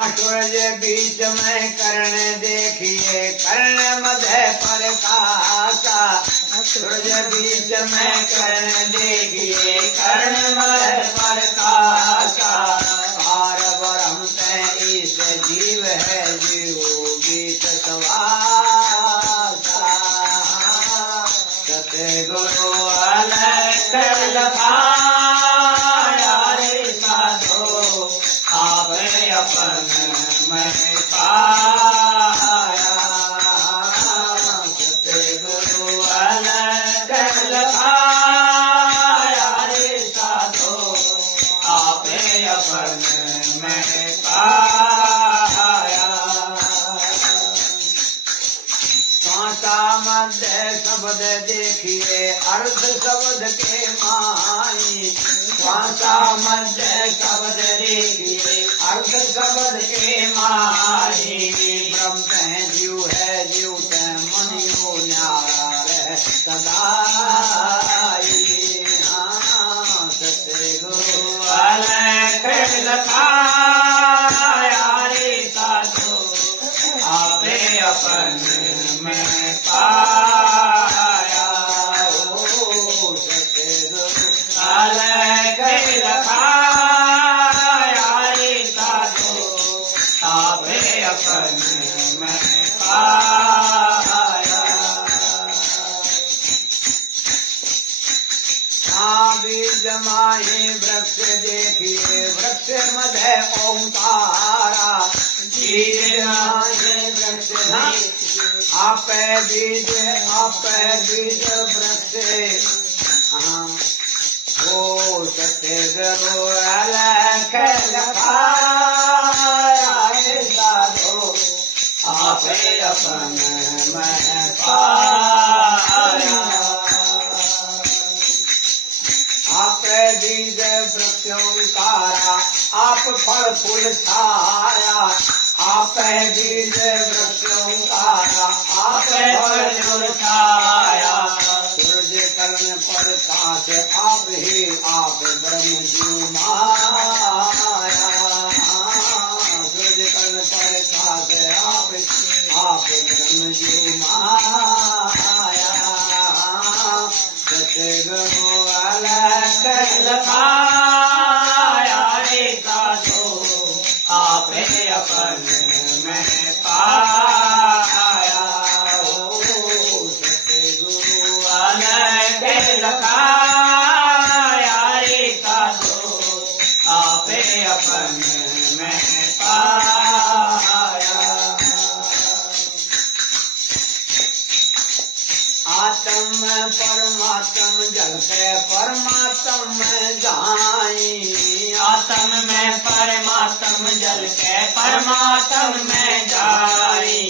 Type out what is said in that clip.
सूरज बीच में कर्ण देखिए, कर्ण मध्य प्रकाशा। सूरज बीच में कर्ण देखिए, कर्ण मध्य प्रकाशा। पार ब्रह्म से ईश जीव है, जीव गीत सवासा। सतगुरु अलख लखाया रे साधो, आपने अपन में पाया। सतगुरु अलख लखाया रे साधो, आपने अपन में पाया। सांसा मध्य शब्द देखिए, अर्थ शब्द के माई। सांसा मध्य शब्द देखिए, अर्थ शब्द के माई। ब्रह्म तै जीव है, जीव तै मनियो न्यारा रह सदाई। सतगुरु अलख लखाया रे साधो, आपे अपन में पाया। ओ सतगुरु अलख लखाया रे साधो, आपे अपन में पाया। बीज माही वृक्ष देखिए, वृक्ष मध्य ओंकारा। बीज माही वृक्ष आप बीज, आप बीज वृक्ष। ओ सतगुरु अलख लखाया रे साधो, आपे अपन में पाया। आप बीज वृक्ष ओंकारा, आप फल फूल छाया। आप बीज वृक्ष ओंकारा, आप फल फूल छाया। सूरज कर्ण प्रकाश, आप ही आप ब्रह्म जीव माया। सूरज कर्ण प्रकाश, आप ब्रह्म जीव माया। सतगुरु अलख लखाया रे साधो, आपे अपन में पाया। ओ सतगुरु अलख लखाया रे साधो, आपे अपन में पाया। आत्म परमात्म जल के परमात्म जाई। आत्म में परमात्म जल के परमात्म में जाई।